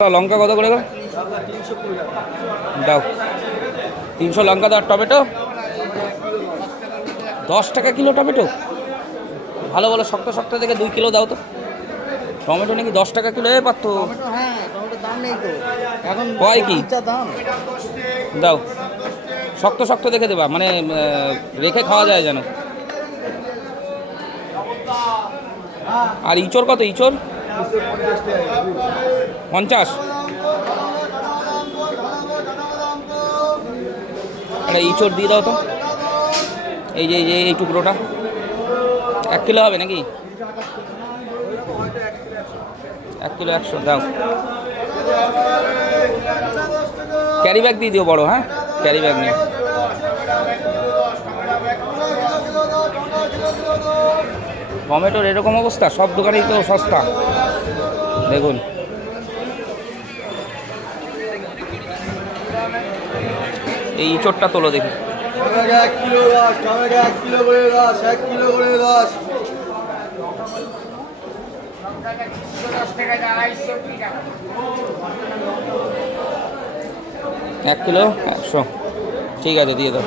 লঙ্কা কত করে গো? দাও 300 লঙ্কা দাও। টমেটো 10 টাকা কিলো টমেটো। ভালো ভালো শক্ত শক্ত দেখে 2 কিলো দাও তো। টমেটো নাকি 10 টাকা কিলো পারতো। কয় কি দাও, শক্ত শক্ত দেখে দেবা, মানে রেখে খাওয়া যায় যেন। আর ইঁচড় কত? ইঁচড় 50। একটা ইঁচড় দিয়ে দাও তো, এই যে এই টুকরোটা 1 কিলো হবে নাকি? 1 কিলো 100 দাও। ক্যারি ব্যাগ দিয়ে দিও বড়, হ্যাঁ ক্যারি ব্যাগ নিয়ে। টমেটোর এরকম অবস্থা, সব দোকানেই তো সস্তা। দেখুন এই ইঁচড়টা তোলো দেখি। 1 কিলো 1 কিলো করে 1 কিলো করে 10। 1 কিলো 100, ঠিক আছে দিয়ে দাও।